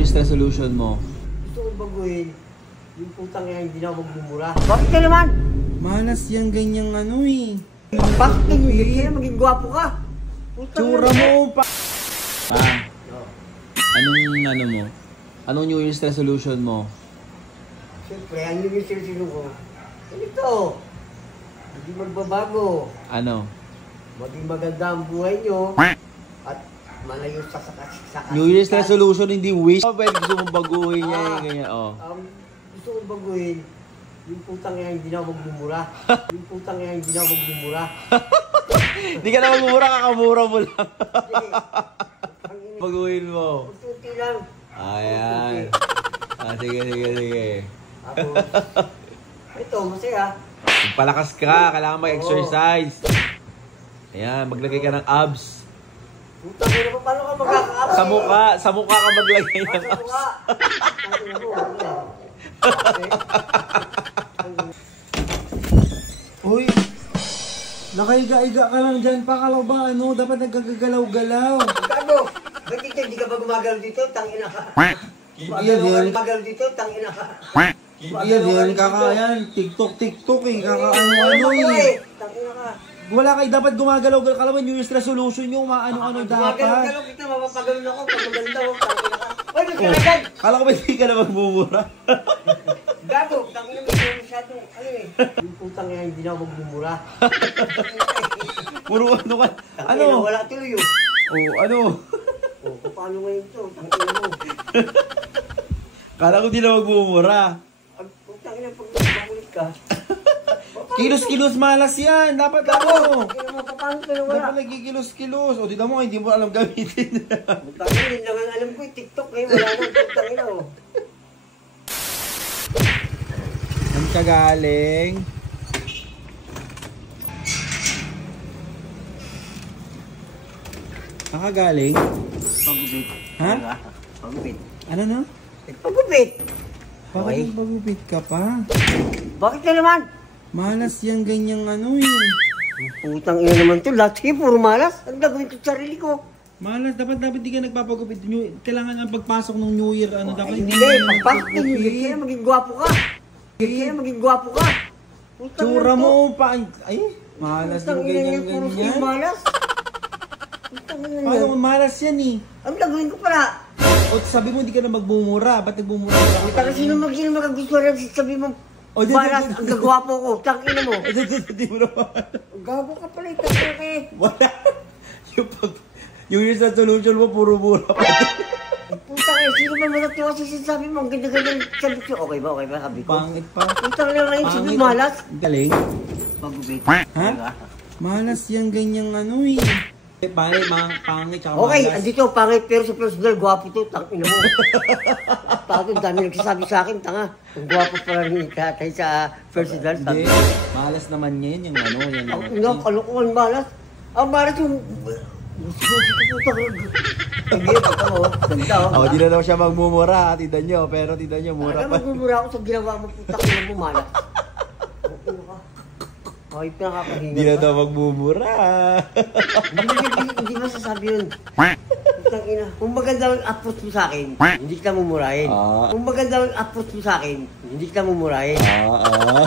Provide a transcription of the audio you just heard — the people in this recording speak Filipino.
New Year's resolution mo? Gusto ko baguhin. Yung putang yan, hindi na ako magmumura. Bakit ka naman? Malas yung ganyang ano eh. Bakit ka New Year? Kaya maging gwapo ka. Tsura mo pa. Anong ano mo? Anong New Year's resolution mo? Siyempre, ang New Year's resolution ko. Ganito. Hindi magbabago. Ano? Maging maganda ang buhay nyo. At malayo sa New Year's resolution, hindi wish. Oh, pwede gusto mong baguhin niya yung ganyan. Oh. Gusto kong baguhin. Yung putang yan, hindi na ako magmumura. Yung putang yan, hindi na ako magmumura. Hindi ka na magmumura, kakamura mo lang. Baguhin mo. Puti lang. Ayan. Sige. Tapos, ito, masaya. Palakas ka, kailangan mag-exercise. Ayan, maglagay ka ng abs. Putang ina mo, paano ka magkaka-abs? Sa mukha ka maglagay ng Sa abs. mukha. Uy, nakaiga-iga ka lang dyan. Pakalaw ba ano? Dapat nagkagalaw-galaw. Gago! Ba't hindi ka ba gumagalaw dito? Tangina ka. Gumagalaw dito? Tangina ka. Yan, kakayan. TikTok eh. Kakaano-ano eh. Tangina ka. Wala kayo dapat gumagalaw-galaw. Kalaman New Year's resolution nyo, maano-ano dapat. Gumagalaw kita, mapapagalaw ako. Pag maganda ako, tangina ka. Uy, magkalagad! Kala ko ba hindi ka na magmumura? Gago! Tangina mo yung masyado. Ano eh? Yung putang yan, hindi na ako magmumura. Puro ano ka? Ano? Wala tuloy yun. Oh, ano? Paano ngayon ito? Tangina mo. Kala ko di na magmumura. Putang ina, pag makulit ka. Kilos-kilos malas yan. Dapat ano? Tangina mo, paano ka na wala? Dapat nagikilos-kilos. O, tignan mo, hindi mo alam gamitin. Tangina, yun lang ang alam ko yung TikTok eh. Wala nang putang ina oh. Saan ka galing? Saan ka galing? Pagupit. Ha? Pagupit. Ano na? Pagupit! Bakit Okay. magpagupit ka pa? Bakit ka naman? Malas yung ganyang ano eh. Putang ina naman to. Lahat sige, puro malas. Ang gagawin ko sa sarili ko. Malas, dapat di ka nagpapagupit. Kailangan ang pagpasok ng New Year, ano, dapat Hindi, ka pagpasok ka New Year, nagpapagupit. kaya maging gwapo ka. Kaya maging gwapo ka. Putang Tsura ina to. mo pa. Ay, malas Putang yung ina niya, ganyang puro ganyan. malas. Putang ina Paano niya. malas yan eh? Ang gagawin ko pala. O sabi mo hindi ka na magbumura. Ba't nagbumura ka? Putang sino magagusto rin sabi mo. O, di- Malas, ang gagwapo ko. Tang ina mo. Hindi mo naman. Gago ka pala, tangina ka eh. Wala. Yung year's resolution mo, puro mura pa. Putang ina, sino ba matatuwa sa sinasabi mo? Ang ganda-ganda sabi ko. Okay ba sabi ko? Pangit pa. Putang ina lang yung sabi malas. Galing. Magubit. Ha? Malas yung ganyang ano eh. Pangit, pangit, tsaka Okay, malas. andito, pangit, pero sa personal, gwapo to, tangina mo. Tato, dami nagsasabi sa akin, tanga. Ang gwapo pala ni tatay sa personal. Hindi. Malas naman yan, yung ano, yan. Ang ina, kalukuhan malas. Ang malas yung... Gusto ko putang. Hindi, pagka mo, ganda oh. Oh, di na daw siya magmumura, tidan nyo. Pero tidan nyo, mura Ano pa. magmumura ako sa ginawa mo, putang ina mo, malas. Ano ka? Ay, pinakakahinga Di na ka. daw magmumura. Hindi masasabi yun. Putang ina. Kung maganda ang approach mo sa akin, hindi kita mumurahin. Ah. Kung maganda ang approach mo sa akin, hindi kita mumurahin. Ah.